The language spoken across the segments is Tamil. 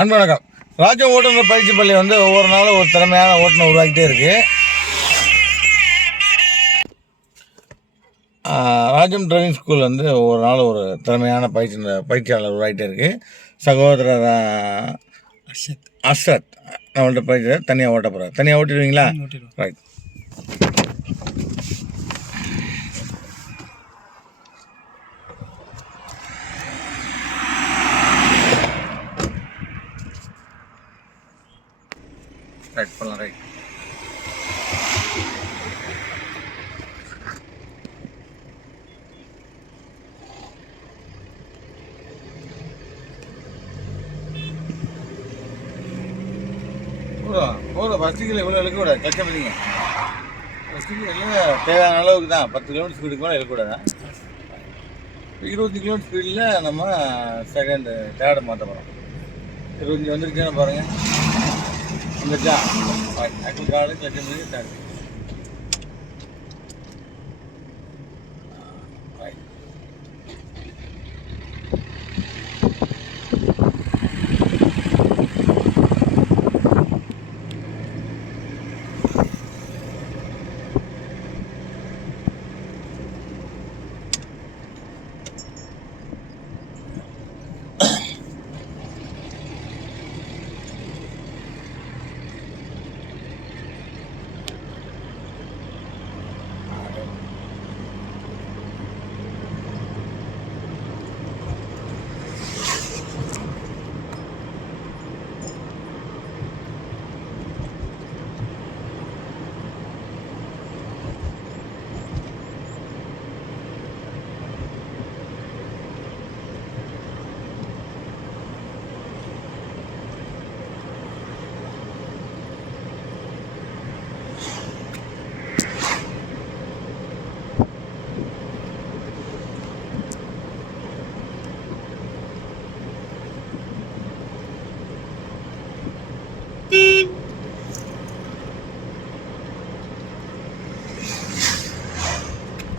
அன்பு வணக்கம். ராஜ்யம் ஓட்டுநர் பயிற்சி பள்ளி வந்து ஒவ்வொரு நாளும் ஒரு திறமையான ஓட்டுநர் உருவாக்கிட்டே இருக்கு. ராஜ்யம் டிரைவிங் ஸ்கூல் வந்து ஒவ்வொரு நாளும் ஒரு திறமையான பயிற்சியாளர் உருவாக்கிட்டே இருக்கு. சகோதரர் அர்ஷத் நம்மள்ட்ட பயிற்சி தனியாக ஓட்ட போகிறார். தனியாக ஓட்டிடுவீங்களா? ரைட். ரைட் பண்ணலாம். ரைட். போதும் ஃபஸ்ட்டுக்கில் இவ்வளோ இழுக்கக்கூடாது. கஷ்டம் இல்லைங்க. ஃபஸ்ட்டுக்கில் தேவையான அளவுக்கு தான் 10 கிலோமீட்டர் ஸ்பீடுக்கு மேலே இழுக்கக்கூடாது. 25 கிலோமீட்டர் ஸ்பீடில் நம்ம தேர்டு மாற்ற போகிறோம். 25 வந்துருச்சுன்னா பாருங்கள். வந்துருச்சா? ஆக்சுவல் கார்டு கிளச்சு பண்ணி தேர்டு.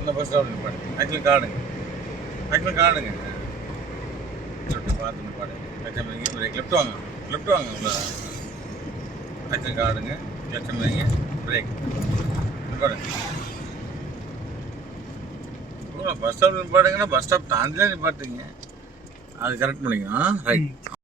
இந்த பஸ் ஸ்டாப் நிப்பாடுங்க. ஆக்சுவலி கார்டுங்க சொல்லிட்டு பார்த்து நிப்பாடுங்க. லட்சம் மணிக்கு பிரேக் லெஃப்ட் வாங்க உள்ள ஆக்சுவலி கார்டுங்க. லட்சம் மணிக்கு பிரேக் நிப்பாடுங்க. பஸ் ஸ்டாப் நிப்பாடுங்கன்னா பஸ் ஸ்டாப் தாண்டிலாம் நிப்பாட்டுங்க. அது கரெக்ட் பண்ணிக்கலாம். ரைட்.